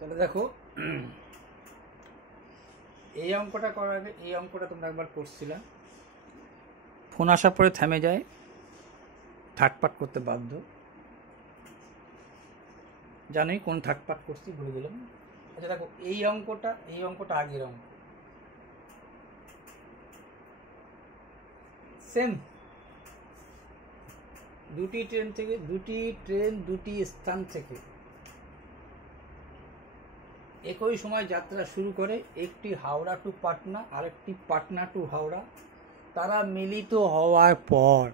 তাহলে দেখো এই অঙ্কটা করার আগে এই অঙ্কটা তোমরা একবার করছিলা, ফোন আসার পরে থেমে যায়, থার্ড পার্ট করতে বাধ্য। জানোই কোন থার্ড পার্ট করছি, ভুলে গেলাম। আচ্ছা দেখো এই অঙ্কটা আগের অঙ্ক, সেম। দুটি স্থান থেকে একই সময় যাত্রা শুরু করে, একটি হাওড়া টু পাটনা আর একটি পাটনা টু হাওড়া। তারা মিলিত হওয়ার পর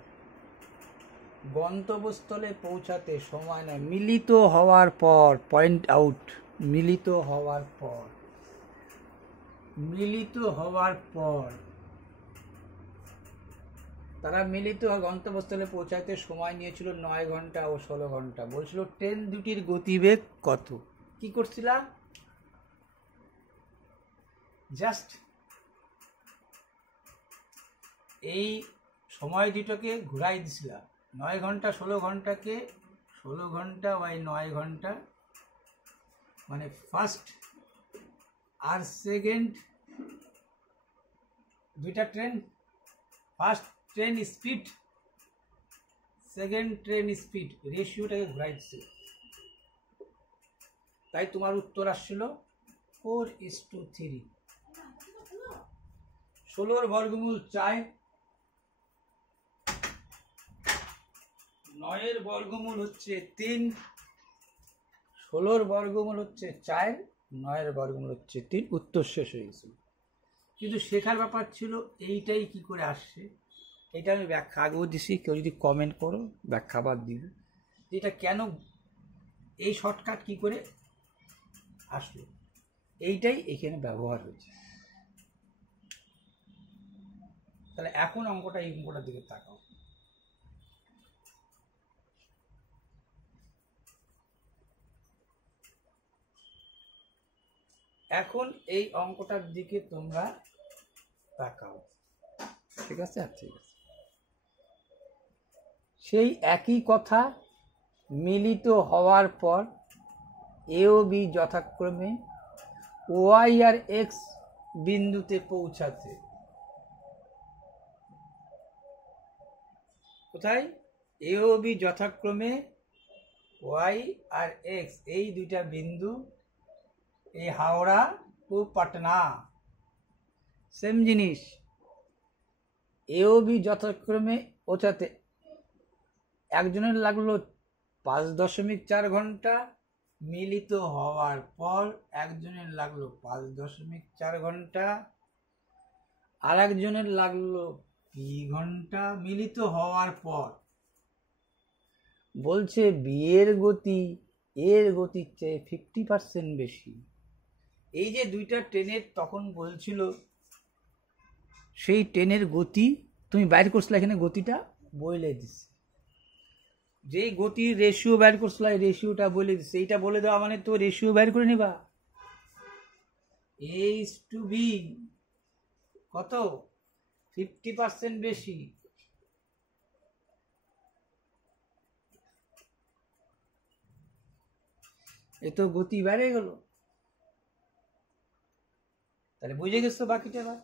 গন্তব্যস্থলে পৌঁছাতে সময় নেয়। মিলিত হওয়ার পর, পয়েন্ট আউট, মিলিত হওয়ার পর তারা মিলিত গন্তব্যস্থলে পৌঁছাতে সময় নিয়েছিল 9 ঘন্টা ও 16 ঘন্টা। বলছিল ট্রেন দুটির গতিবেগ কত। কি করছিলাম? জাস্ট এই সময় দুটোকে ঘুরাই দিছিলাম। 9 ঘন্টা 16 ঘন্টাকে 16 ঘন্টা বাই 9 ঘন্টা, মানে ফার্স্ট আর সেকেন্ড দুইটা train, first train speed, second train speed, রেশিওটাকে ঘুরাই দিছিল। তাই তোমার উত্তর আসছিল 4:3। 16 বর্গমূল 4, 9 বর্গমূল হচ্ছে 3, 16 বর্গমূল হচ্ছে 4, 9 বর্গমূল হচ্ছে 3। উত্তর শেষ হয়ে গেছিল। কিন্তু শেখার ব্যাপার ছিল এইটাই কি করে আসছে। এটা আমি ব্যাখ্যা আগেও দিছি, কেউ যদি কমেন্ট করো ব্যাখ্যা বাদ দিব, এটা কেন এই শর্টকাট কি করে আসলো, এইটাই এখানে ব্যবহার হয়েছে। তাহলে এখন এই অঙ্কটার দিকে তাকাও। এখন এই অঙ্কটার দিকে তোমরা তাকাও, ঠিক আছে? ঠিক আছে, সেই একই কথা। মিলিত হওয়ার পর এ ও বি যথাক্রমে ওয়াই আর এক্স বিন্দুতে পৌঁছাতে, কোথায়? এ ও বি যথাক্রমে ওয়াই আর এক্স, এই দুইটা বিন্দু, এই হাওড়া টু পাটনা, সেম জিনিস। এ ও বি যথাক্রমে পৌঁছাতে একজনের লাগলো 5.4 ঘন্টা, মিলিত হওয়ার পর একজনের লাগলো 5.4 ঘন্টা, আর একজনের লাগলো কি ঘন্টা মিলিত হওয়ার পর। বলছে বিয়ের গতি এর গতির চেয়ে 50% বেশি। এই যে দুইটা ট্রেনের তখন বলছিল, সেই ট্রেনের গতি তুমি বাইর করছিলে, এখানে গতিটা বলে দিচ্ছে। যেই গতির রেশিও বাইর করছিল, এই রেশিওটা বলে দিচ্ছে। এইটা বলে দেওয়া মানে তো রেশিও বাইর করে নিবা। A/B কত? 50% বেশি। এ তো গতি বেড়ে গেল। তাহলে বুঝে গেছো বাকিটা এবার?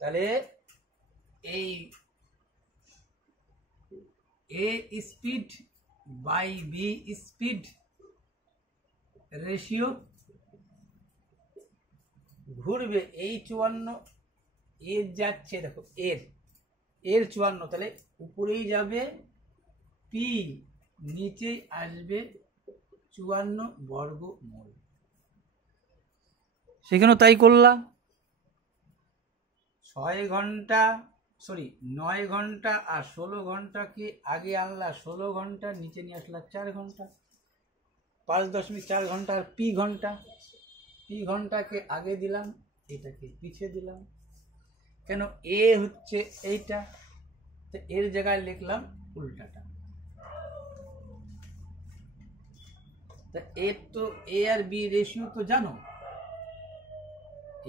তাহলে এই A speed by B speed ratio ঘুরবে। এই 54 এর যাচ্ছে, দেখো এর 54, তাহলে উপরেই যাবে পি, নিচে আসবে 54 বর্গমূল। সেখানেও তাই করলাম। 9 ঘন্টা আর 16 ঘন্টাকে আগে আনলা, 16 ঘন্টা নিচে নিয়ে আসলা 4 ঘন্টা, 5.4 ঘন্টা আর পি ঘন্টাকে আগে দিলাম, এটাকে পিছিয়ে দিলাম। কেন? এ হচ্ছে এইটা, তো এর জায়গায় লিখলাম উল্টাটা। তা এর তো এ আর বি রেশিও তো জানো,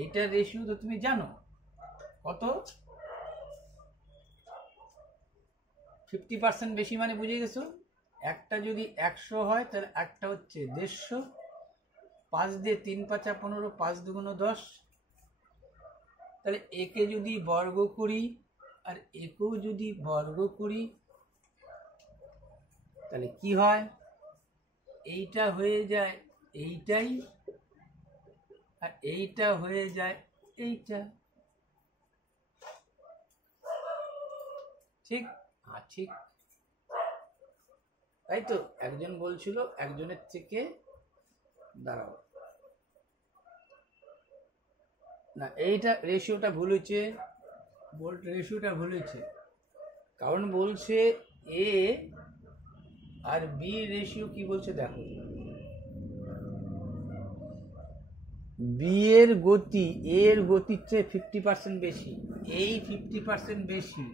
এইটার রেশিও তো তুমি জানো কত? 50% বেশি, মানে বুঝে গেছো একটা যদি 100 হয় তাহলে একটা হচ্ছে 150, 5 দিয়ে 3 5 15, 5 2 10। তাহলে একে যদি বর্গ করি আর একেও যদি বর্গ করি তাহলে কি হয়, এইটা হয়ে যায় এইটাই, আর এইটা হয়ে যায় এইটা। ঠিক? হ্যাঁ ঠিক, তাই তো। একজন বলছিল একজনের থেকে দাঁড়াও না, এইটা রেশিওটা ভুল হয়েছে, রেশিওটা ভুল হয়েছে। কারণ বলছে এ আর বি রেশিও কি বলছে দেখো, বি এর গতি এ এর গতির চেয়ে 50% বেশি, এই 50% বেশি।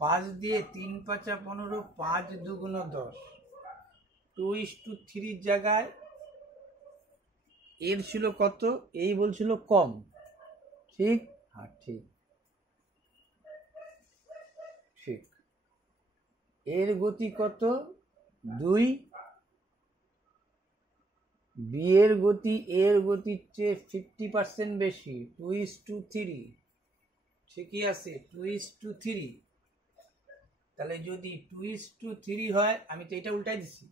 5 দিয়ে 3 5 15, 5 2 10, 2:3 জায়গায় এর ছিল কত, এই বলছিল কম। ঠিক? হ্যাঁ ঠিক ঠিক। এর গতি কত 2, বি এর গতি এর গতির চেয়ে 50% বেশি, 2:3। ঠিকই আছে, 2:3। তাহলে যদি 2:3 হয়, আমি তো এটা উল্টাই দিচ্ছি,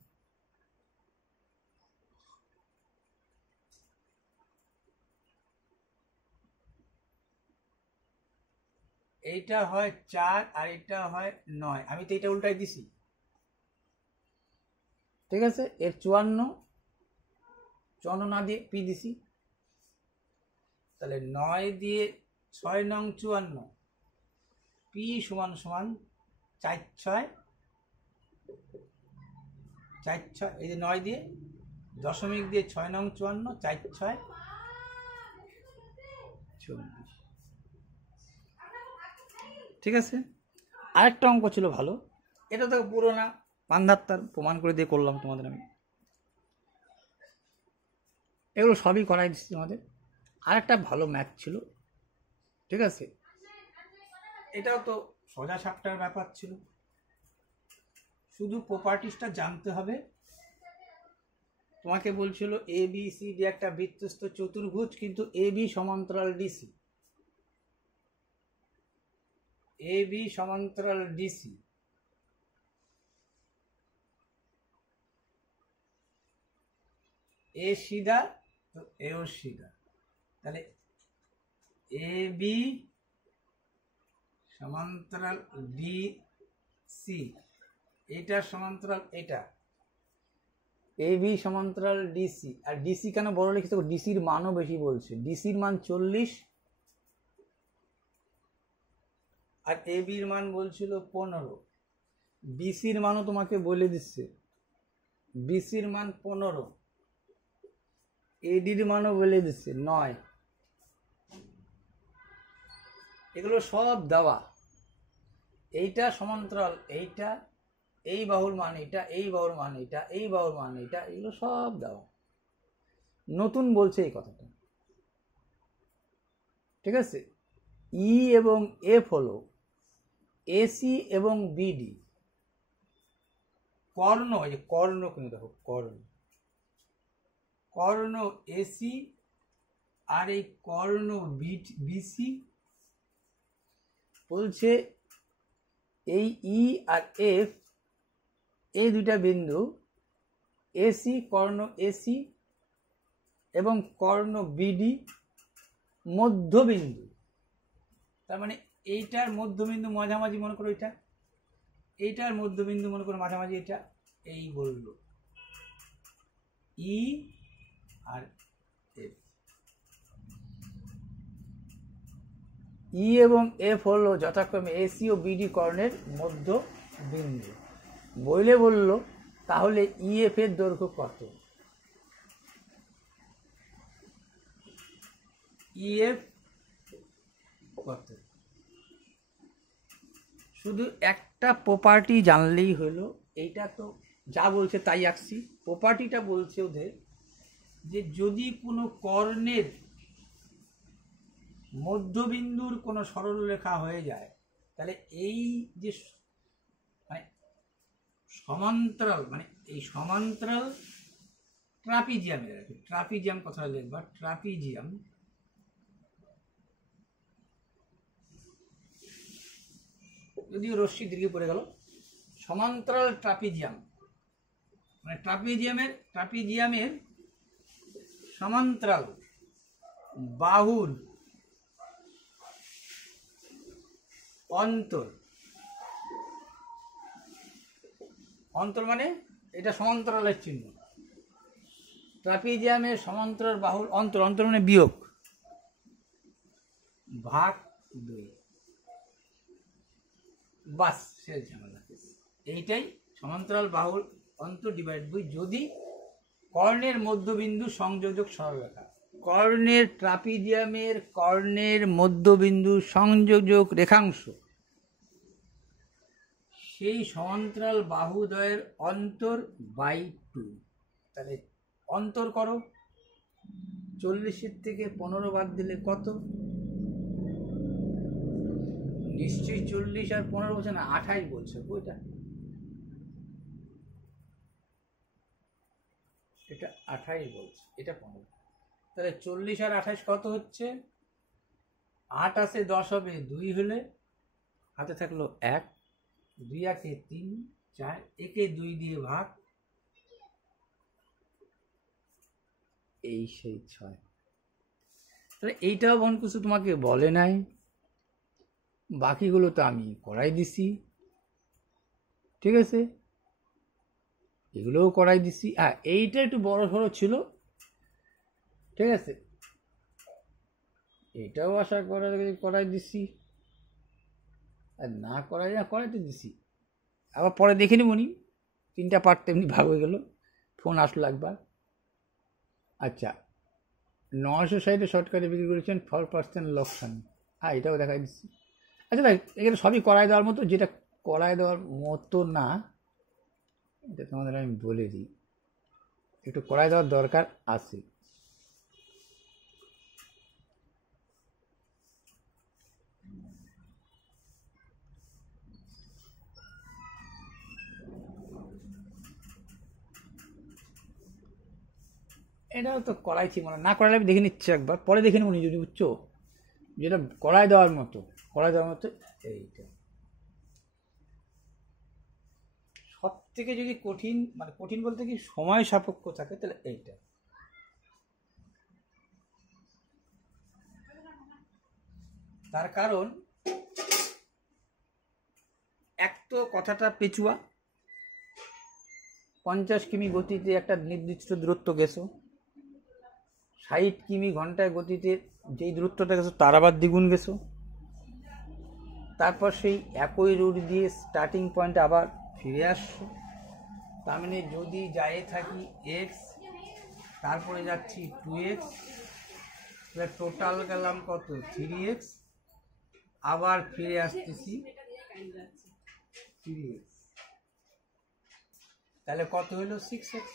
এইটা হয় 4 আর এটা হয় 9, আমি তো এটা উল্টাই দিছি। ঠিক আছে, এর 54 না দিয়ে পি দিছি, তাহলে 9 দিয়ে 6 নং 54, পি সমান সমান 4 6 4 6, এই যে 9 দিয়ে দশমিক দিয়ে 6 নং 54, 4 6 24। ঠিক আছে, আরেকটা অঙ্ক ছিল ভালো, এটা তো পুরো না, পান্ধাত্তার প্রমাণ করে দিয়ে করলাম তোমাদের আমি, এগুলো সবই করাই দিচ্ছি তোমাদের। আরেকটা ভালো ম্যাথ ছিল, ঠিক আছে, এটাও তো সোজা সাপটার ব্যাপার ছিল, শুধু প্রপার্টিসটা জানতে হবে। তোমাকে বলছিল এ বি সি ডি একটা বৃত্তস্থ চতুর্ভুজ, কিন্তু এ বি সমান্তরাল ডিসি, এ বি সমান্তরাল ডিসি, এ সিধা তো এও সিধা, তাহলে এ বি সমান্তরাল ডিসি, এটা সমান্তরাল এটা, এ বি সমান্তরাল ডিসি। আর ডিসি কেন বড় লিখেছে, ডিসির মানও বেশি বলছে, ডিসির মান 40 আর এ বির মান বলছিল 15, বিসির মানও তোমাকে বলে দিচ্ছে, বিসির মান 15, এডির মানও বলে দিচ্ছে 9। এগুলো সব দেওয়া, এইটা সমান্তরাল এইটা, এই বাহুর মান এটা, এই বাহুর মান এটা, এই বাহুর মান এটা, এগুলো সব দেওয়া। নতুন বলছে এই কথাটা, ঠিক আছে। ই এবং এফ হলো এসি এবং বিডি, কর্ণ, এই যে কর্ণ কিন্তু দেখো, কর্ণ কর্ণ এসি আর এই কর্ণ বিসি। বলছে এই ই আর এফ, এই দুইটা বিন্দু এসি, কর্ণ এসি এবং কর্ণ বিডি মধ্যবিন্দু, তার মানে এইটার মধ্যবিন্দু মাঝামাঝি মনে করো, এটা এইটার মধ্যবিন্দু মনে করো মাঝামাঝি, এটা এই বললো ই আর এফ। ই এবং এফ হলো যথাক্রমে এসি ও বিডি কর্ণের মধ্য বিন্দু। বইলে বলল তাহলে ই এফ এর দৈর্ঘ্য কত, ই এফ কত, শুধু একটা প্রপার্টি জানলেই হলো। এইটা তো যা বলছে তাই আঁকছি, প্রপার্টিটা বলছে ওদের যে যদি কোনো কর্ণের মধ্যবিন্দুর কোনো সরলরেখা হয়ে যায়, তাহলে এই যে মানে সমান্তরাল, মানে এই সমান্তরাল ট্রাপিজিয়ামের, ট্রাপিজিয়াম কথাটা লিখবা, ট্রাপিজিয়াম যদিও রশ্মি দীর্ঘ পড়ে গেল, সমান্তরাল ট্রাপিজিয়াম মানে ট্রাপিজিয়ামের সমান্তরাল বাহুর অন্তর, অন্তর মানে এটা সমান্তরালের চিহ্ন, ট্রাপিজিয়ামের সমান্তরাল বাহুর অন্তর, অন্তর মানে বিয়োগ, ভাগ 2, বাস শেষ ঝামেলা। এইটাই সমান্তরাল বাহুর অন্তর ডিভাইড বাই যদি কর্ণের মধ্যবিন্দু সংযোজক সরলরেখা, কর্ণের ট্রাপিজিয়ামের কর্ণের মধ্যবিন্দু সংযোজক রেখাংশ সেই সমান্তরাল বাহুদ্বয়ের অন্তর বাই 2। তাহলে অন্তর করো, 40 থেকে 15 বাদ দিলে কত? নিশ্চয়ই 40 আর 15 বলছে না, 28 বলছে বইটা, এটা 28 বলছে, এটা 15। তাহলে 40 আর 28 কত হচ্ছে? 8 আছে 10 হবে, 2 হলে হাতে থাকলো 1, 2 একে 3, 4, একে 2 দিয়ে ভাগ, এই সেই 6। তাহলে এইটাও বনকুসু তোমাকে বলে নাই, বাকিগুলো তো আমি করাই দিছি, ঠিক আছে, এগুলোও করাই দিছি। এইটা একটু বড় সড়ো ছিল, ঠিক আছে, এটাও আশা করাই দিছি, আর না করাইতে দিছি, আবার পরে দেখে নেব নি, 3টা পার্ট তেমনি ভাগ হয়ে গেল, ফোন আসলো একবার। আচ্ছা, 960 শর্টকাটে বিক্রি করেছেন 4% লোকসান, এটাও দেখাই দিচ্ছি। আচ্ছা দেখ, এখানে সবই করাই দেওয়ার মতো, যেটা করাই দেওয়ার মতো না এটা তোমাদের আমি বলে দিই, একটু করাই দেওয়ার দরকার আছে। এটাও তো করাইছি, মানে না করালে আমি দেখে নিচ্ছি একবার, পরে দেখে নেবো যদি বুঝছো, যেটা করাই দেওয়ার মতো এইটা। সব থেকে যদি কঠিন, মানে কঠিন বলতে কি সময় সাপেক্ষ থাকে, তাহলে এইটা। তার কারণ এক তো কথাটা পেচুয়া, 50 কিমি গতিতে একটা নির্দিষ্ট দূরত্ব গেছো, 60 কিমি ঘন্টায় গতিতে যেই দূরত্বটা গেছো তার আবার দ্বিগুণ গেছো, তারপর সেই একই রুট দিয়ে স্টার্টিং পয়েন্টে আবার ফিরে আসছো। তার মানে যদি যাই থাকি এক্স, তারপরে যাচ্ছি 2x, তাহলে টোটাল গেলাম কত 3x, আবার ফিরে আসতেছি 3x, তাহলে কত হলো 6x,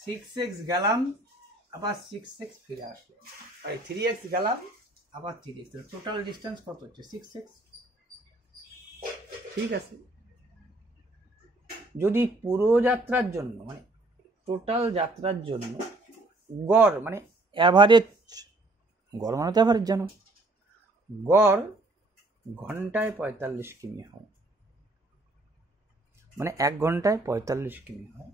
6x গেলাম আবার 6x ফিরে আসলো, 3x গেলাম আবার 3x, টোটাল ডিস্টেন্স কত হচ্ছে 6x, ঠিক আছে। যদি পুরো যাত্রার জন্য, মানে টোটাল যাত্রার জন্য গড়, মানে অ্যাভারেজ, গড় মানে তো অ্যাভারেজ জানো, গড় ঘন্টায় 45 কিমি হয়, মানে 1 ঘন্টায় 45 কিমি হয়,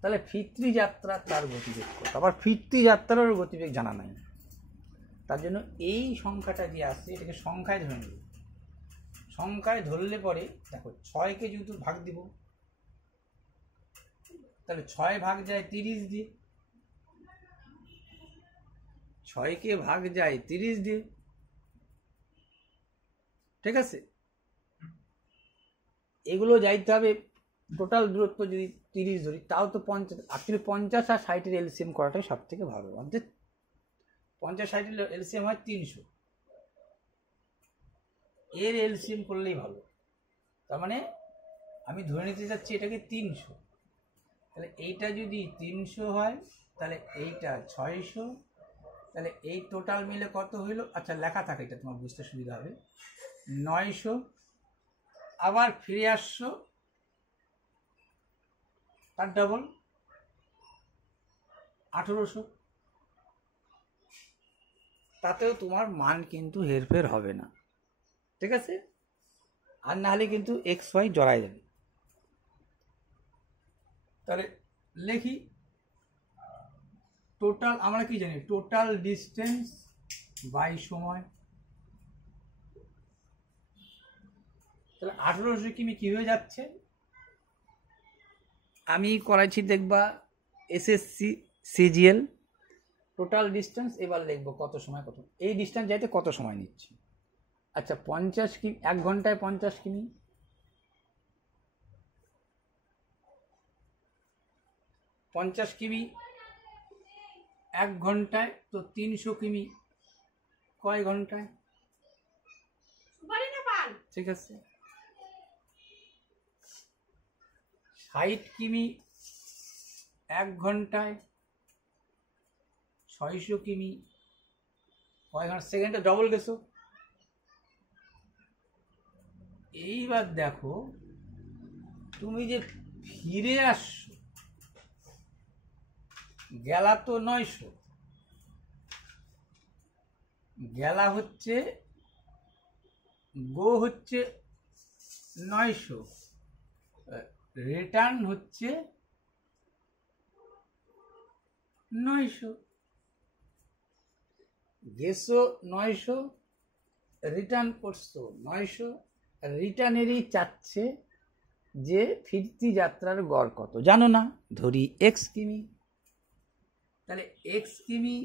তাহলে ফিরতি যাত্রা তার গতিবেগ কত? আবার ফিরতি যাত্রার গতিবেগ জানা নাই, তার জন্য এই সংখ্যাটা যে আসছে এটাকে সংখ্যায় ধরে নেব। সংখ্যায় ধরলে পরে দেখো 6কে যেহেতু ভাগ দিব, তাহলে 6 ভাগ যায় 30 দিয়ে, 6কে ভাগ যায় 30 দিয়ে, ঠিক আছে। এগুলো যাইতে হবে, টোটাল দূরত্ব যদি 30 ধরি তাও তো 50, অ্যাকচুয়ালি 50 আর 60 এলসিএম করাটাই সব থেকে ভালো, অর্থাৎ 50-60 এলসিএম হয় 300, এর এলসিএম করলেই ভালো। তার মানে আমি ধরে নিতে যাচ্ছি এটাকে 300, তাহলে এইটা যদি 300 হয় তাহলে এইটা 600, তাহলে এই টোটাল মিলে কত হইল? আচ্ছা লেখা থাকে, এটা তোমার বুঝতে সুবিধা হবে। 900, আবার ফিরে আসছো তার ডাবল 1800, তাতেও তোমার মান কিন্তু হেরফের হবে না, ঠিক আছে? আর না হলে কিন্তু এক্স ওয়াই জড়ায় যাবে। তাহলে লিখি টোটাল, আমরা কি জানি? টোটাল ডিস্টেন্স বাই সময়। তাহলে 1800 কিমি কি হয়ে যাচ্ছে? আমি করাইছি দেখবা এসএসসি সিজিএল টোটাল ডিস্টেন্স। এবার লিখবো কত সময়, কত এই ডিস্টেন্স যাইতে কত সময় নিচ্ছে। আচ্ছা 50 কিমি, 1 ঘন্টায় 50 কিমি, 50 কিমি 1 ঘন্টায়, তো 300 কিমি কয় ঘন্টায়? ঠিক আছে। 60 কিমি 1 ঘন্টায়, 600 কিমি কয় ঘন্টা? সেকেন্ডে ডবল গেছো। এইবার দেখো তুমি যে ফিরে আসছো, গেলা তো 900, গেলা হচ্ছে গো হচ্ছে 900, রিটার্ন হচ্ছে 900। গেছো 900, রিটার্ন করছো 900, রিটার্নেরই চাচ্ছে যে ফিরতি যাত্রার গড় কত, জানো না? ধরি এক্স কিমি। তাহলে এক্স কিমি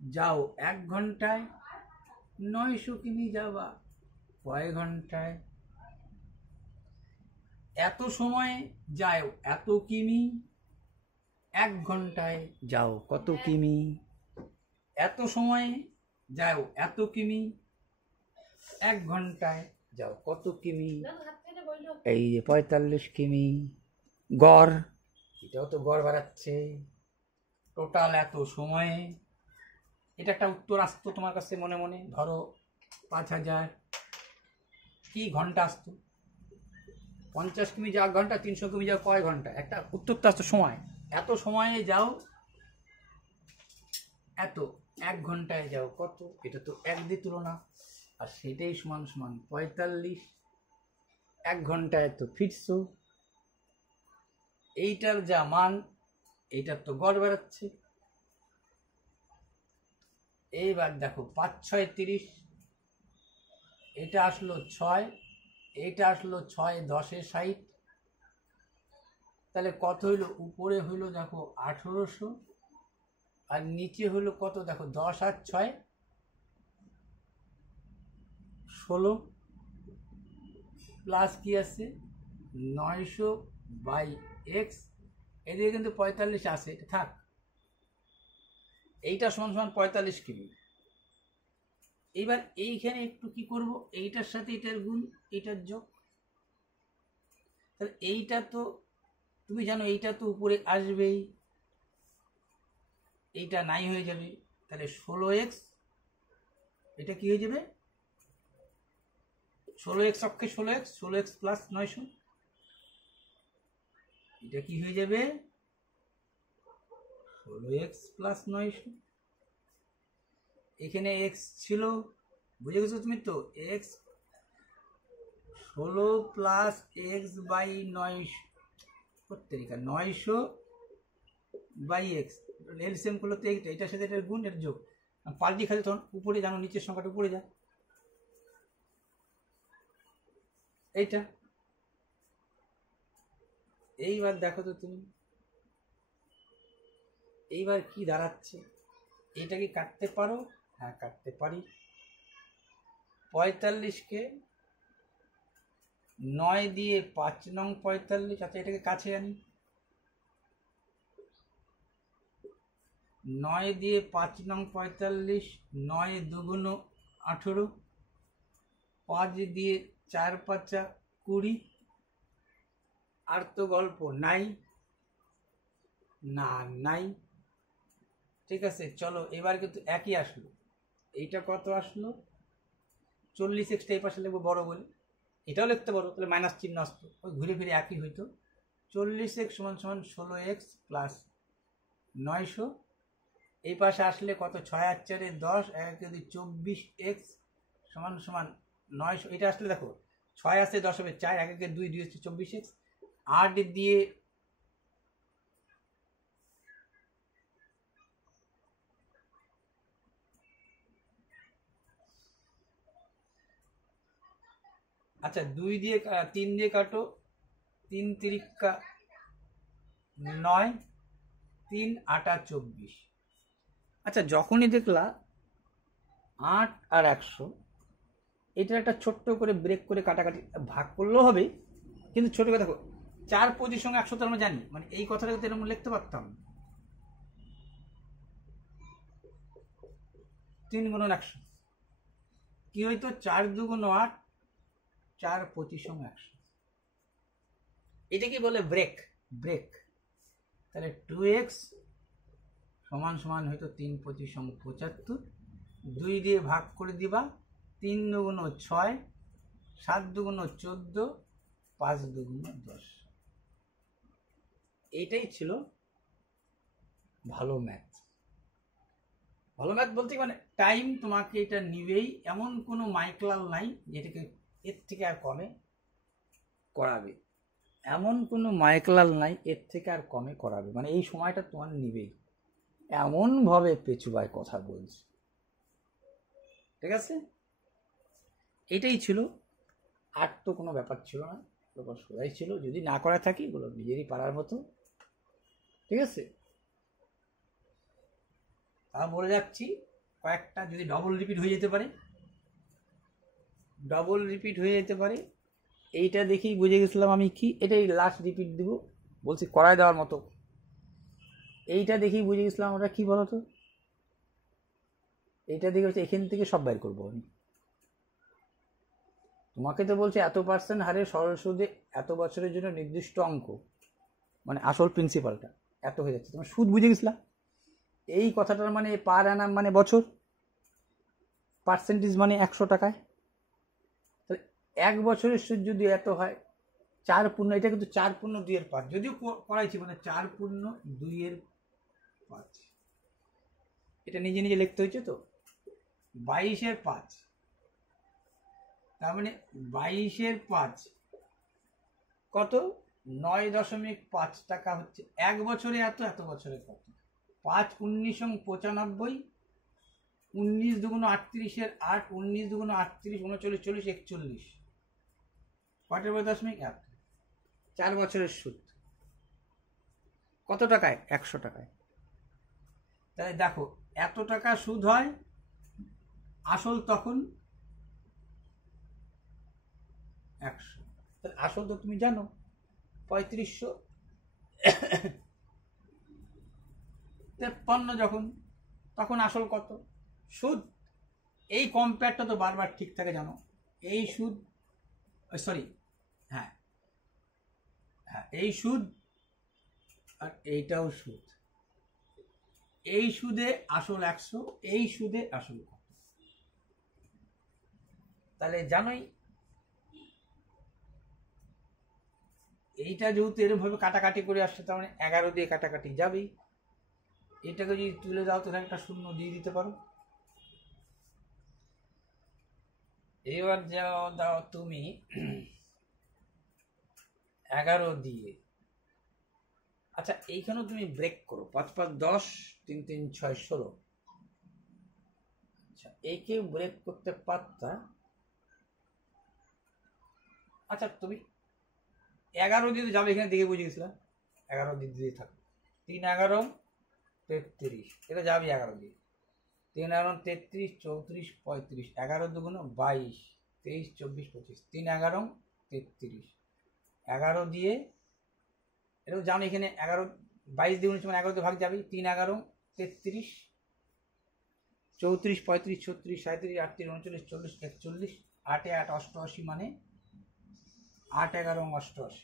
যাও 1 ঘন্টায়, 900 কিমি যাবা কয় ঘন্টায়? এত সময় যাও এত কিমি, 1 ঘন্টায় যাও কত কিমি? এত সময় যাও এত কিমি, 1 ঘন্টায় যাও কত কিমি? এই যে 45 কিমি গড়, এটাও তো গড় বাড়াচ্ছে। টোটাল এত সময়ে, এটা একটা উত্তর আসতো তোমার কাছে মনে মনে, ধরো 5000 কি ঘন্টা আসতো? 50 কিমি যাও 1 ঘন্টা, 300 কিমি যাও কয় ঘন্টা? একটা উত্তর তো আসতো সময়। এত সময়ে যাও এত, 1 ঘন্টায় যাও কত? এটা তো 1 দিয়ে তুলনা, আর সেটাই সমান সমান 45। 1 ঘন্টায় তো ফিরছো, এইটার যা মান এইটার তো গড় বেড়াচ্ছে। এইবার দেখো 5 6 30, এটা আসলো 6, এইটা আসলো 6 10 60, তাহলে কত হইলো? উপরে হইলো দেখো 1800, আর নিচে হলো কত? দেখো 10 আর 6 16, প্লাস কি আছে 900 বাই এক্স, এদিকে কিন্তু 45 আছে, এটা থাক। এইটা সমান সমান 45 কিমি। এবার এইখানে একটু কি করব, এইটার সাথে এটার গুণ, এইটার যোগ। তাহলে এইটা তো তুমি জানো এইটা তো উপরে আসবেই, এইটা নাই হয়ে যাবে। তাহলে 16x, এটা কি হয়ে যাবে? 16x অক্ষে 16x, 16x প্লাস 900, এটা কি হয়ে যাবে? 16x plus 900। এখানে x ছিল, বুঝে গেছো তুমি তো? x 16 প্লাস x বাই 900 করতে, 900 বাই এক্স, এলসিএম করলো তো এইটা, এটার সাথে এটার গুণ, এর যোগ। পাল্টি খালি তখন উপরে জানো, নিচের সংখ্যাটা উপরে যায়, এইটা। এইবার দেখো তো তুমি, এইবার কি দাঁড়াচ্ছে? এইটা কি কাটতে পারো? হ্যাঁ কাটতে পারি। 45কে 9 দিয়ে 5 নং 45, আচ্ছা এটাকে কাছে আনি, 9 দিয়ে 5 নং 45, 9 দুগুণ 18, 5 দিয়ে 4 5 20, আর তো গল্প নাই, না নাই। ঠিক আছে, চলো এবার কিন্তু একই আসলো। এইটা কত আসলো? 40x, এই পাশে লিখবো বড় বলে, এটাও লিখতে পারো, তাহলে মাইনাস চিহ্ন আসতো, ওই ঘুরে ফিরে একই হইতো। 40x সমান সমান 16x প্লাস 900। এই পাশে আসলে কত? 6 আর 4 10, 1 2 24x সমান সমান 900। এটা আসলে দেখো 6 আসছে 10 হবে 4, 1 2 2 হচ্ছে 24x। 8 দিয়ে আচ্ছা 2 দিয়ে 3 দিয়ে কাটো, 3 তিরিকা 9, 3 8 24। আচ্ছা যখনই দেখলা 8 আর 100, এটা একটা ছোট্ট করে ব্রেক করে কাটাকাটি ভাগ করলেও হবে, কিন্তু ছোট করে দেখো 4 25 সঙ্গে 100 তো আমরা জানি, মানে এই কথাটা তো এরকম লিখতে পারতাম 3 গুণন 100 কি হইতো? 4 2 8, 4 25 সঙ্গে 100। এটা কি বলে? ব্রেক। ব্রেক। তাহলে 2x সমান সমান হয়তো 3 25 সঙ্গে 75, 2 দিয়ে ভাগ করে দিবা, 3 2 6, 7 2 14, 5 2 10। এইটাই ছিল ভালো ম্যাথ। ভালো ম্যাথ বলতে মানে টাইম তোমাকে এটা নিবেই, এমন কোনো মাইক্লাল নাই যেটাকে এর থেকে আর কমে করাবে, এমন কোনো মাইক্লাল নাই এর থেকে আর কমে করাবে, মানে এই সময়টা তোমার নিবেই, এমনভাবে পেচুবায় কথা বলছে। ঠিক আছে, এটাই ছিল, আর তো কোনো ব্যাপার ছিল না, ব্যাপার সোজাই ছিল। যদি না করা থাকি এগুলো নিজেরই পারার মতো। ঠিক আছে, তা বলে যাচ্ছি কয়েকটা যদি ডবল রিপিট হয়ে যেতে পারে, ডবল রিপিট হয়ে যেতে পারে। এইটা দেখেই বুঝে গেছিলাম আমি কি, এটাই লাস্ট রিপিট দিব, বলছি করায় দেওয়ার মতো। এইটা দেখেই বুঝে গেছিলাম ওটা কি বলতো, এইটা দেখে হচ্ছে এখান থেকে সব বাইর করবো আমি। তোমাকে তো বলছে এত % হারে সরল সুদে এত বছরের জন্য নির্দিষ্ট অঙ্ক, মানে আসল প্রিন্সিপালটা এত হয়ে যাচ্ছে, তোমার সুদ বুঝে গেছিলাম। এই কথাটার মানে পার অ্যানাম মানে বছর, পার্সেন্টেজ মানে 100 টাকায়। তাহলে 1 বছরের সুদ যদি এত হয়, 4 পূর্ণ, এটা কিন্তু 4 পূর্ণ 2 এর 5, যদিও করাইছি মানে 4 পূর্ণ 2 এর 5, এটা নিজে নিজে লিখতে হয়েছে তো। 22 এর 5, তার মানে 22 এর 5 কত? 9.5 টাকা হচ্ছে 1 বছরে এত, এত বছরে কত? 5 19 95, 19 2 38 এর 8, 19 2 38, 39 40 41, কটের 0.1, 4 বছরের সুদ কত টাকায়? 100 টাকায়। তাই দেখো এত টাকা সুদ হয়, আসল তখন 100। তাহলে আসল তো তুমি জানো 3553, যখন তখন আসল কত? সুদ এই কম্পেয়ারটা তো বারবার ঠিক থাকে জানো, এই সুদ, সরি, হ্যাঁ হ্যাঁ, এই সুদ আর এইটাও সুদ, এই সুদে আসল 100, এই সুদে আসল কত? তাহলে জানোই এইটা যেহেতু এরকম ভাবে কাটাকাটি করে আসছে, তার মানে 11 দিয়ে কাটাকাটি যাবেই। এটাকে যদি তুলে দাও তো একটা শূন্য দিয়ে দিতে পারো। এবার যাও দাও তুমি 11 দিয়ে, আচ্ছা এইখানেও তুমি ব্রেক করো, 5 5 10, 3 3 6 16। আচ্ছা একে ব্রেক করতে পারতা, আচ্ছা তুমি 11 দিয়ে যাবে, এখানে দেখে বুঝে গেছিলাম 11 দিয়ে থাকবে, 3 11 33, এটা যাবে 11 দিয়ে, 3 11 33 34 35, 11 2 22 23 24 25, 3 11 33, 11 দিয়ে এটাও জানো এখানে 11 22 দিয়ে 19 মানে 11 তে ভাগ যাবে, 3 11 33 34 35 36 37 38 39 40 41, 8 8 88, মানে 8 11 88।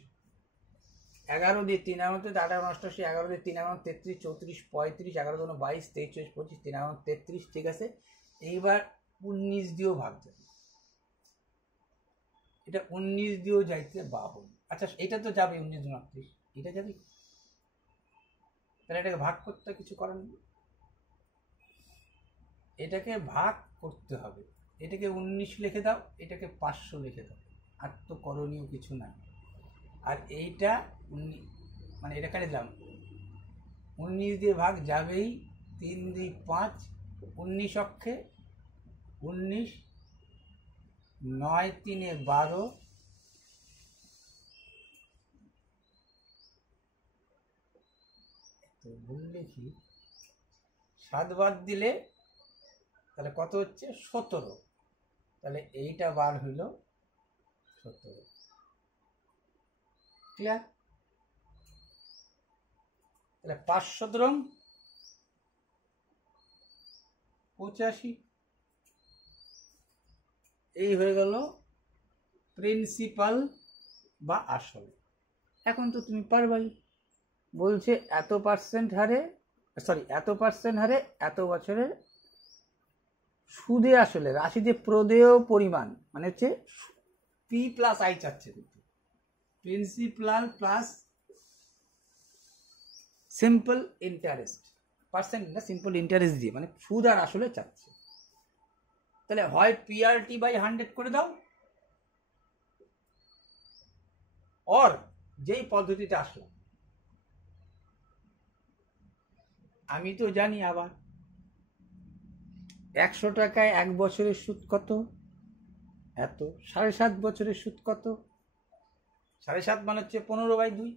11 দিয়ে 3 আঙুলতে 8 88 11 দিয়ে 3 আঙুল 33 34 35 11 দুগুণ 22 23 24 25 3 আঙুল 33 ঠিক আছে। এইবার 19 দিয়েও ভাগ যাবে, এটা 19 দিয়েও যাইতে 52। আচ্ছা এটা তো যাবে 19 29, এটা যাবে, তাহলে এটাকে ভাগ করতে কিছু করার নেই, এটাকে ভাগ করতে হবে। এটাকে 19 লিখে দাও, এটাকে 500 লিখে দাও, আর তো করণীয় কিছু নাই। আর এইটা মানে এটা কাটে দিলাম, 19 দিয়ে ভাগ যাবেই, 3 2 5, 19 অক্ষে 19, 9 3 12, তো ভুল লিখি, 7 বাদ দিলে তাহলে কত হচ্ছে 17, তাহলে এইটা বার হইল 17। ক্লিয়ার? তাহলে 517 85, এই হয়ে গেল প্রিন্সিপাল বা আসল। এখন তো তুমি পারবাই, বলছে এত পার্সেন্ট হারে, সরি এত পার্সেন্ট হারে এত বছরের সুদে আসলে রাশি দিয়ে প্রদেয় পরিমাণ, মানে হচ্ছে পি প্লাস আই চাচ্ছে, principal plus simple interest, percent না সিম্পল ইন্টারেস্ট দিয়ে, মানে সুদ আর আসলে চাচ্ছে। তাহলে হয় পিআরটি বাই 100 করে দাও, অর যেই পদ্ধতিতে আসলো আমি তো জানি, আবার 100 টাকায় 1 বছরের সুদ কত, এত, 7.5 বছরের সুদ কত, 7.5 মানে হচ্ছে 15/2,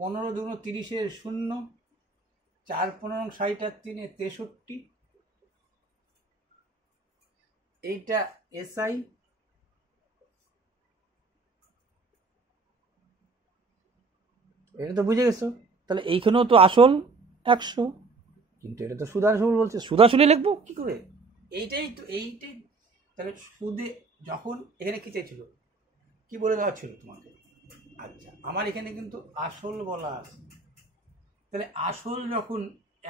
পনেরো দুগুণ 30 0, 4 15 60 আর 3 63, এইটা এসআই, এটা তো বুঝে গেছো। তাহলে এইখানেও তো আসল 100, কিন্তু এটা তো সুদাসুল বলছে, সুদাসুলি লিখবো কি করে, এইটাই তো এইটাই। তাহলে সুদে যখন এখানে কি চাইছিল, কি বলে দেওয়া ছিল তোমাকে, আচ্ছা আমার এখানে কিন্তু আসল বলা আছে, তাহলে আসল যখন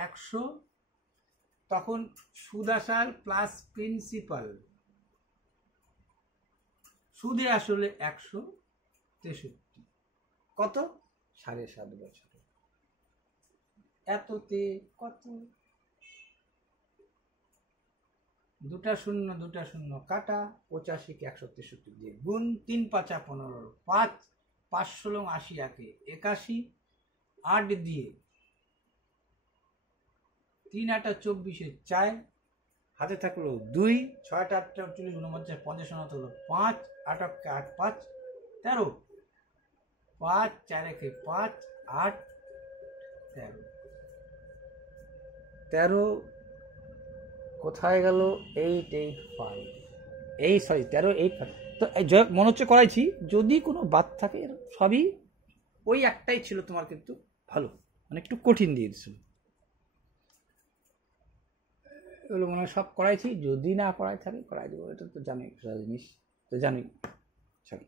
100 তখন সুদ আসাল প্লাস প্রিন্সিপাল, সুদে আসলে 163, কত 7.5 বছর, এততে কত, 2 শূন্য 2 শূন্য কাটা, 85 কে 163 দিয়ে গুণ, 3 5 15, 5 5 16 80 একে 81, 8 দিয়ে 3 8 24 4, হাতে থাকলো 2, 6 8 48 49 50 হলো 5, 8 8 5 13, 5 4 একে 5 8 13, 13 কোথায় গেল, 885, এই সরি 13 8, তো মনে হচ্ছে করাইছি, যদি কোনো বাদ থাকে সবই ওই একটাই ছিল তোমার, কিন্তু ভালো মানে একটু কঠিন দিয়ে দিছিল, এগুলো মনে হয় সব করাইছি, যদি না করাই থাকে করাই দেবো, এটা তো জানি জিনিস, তো জানি সরি।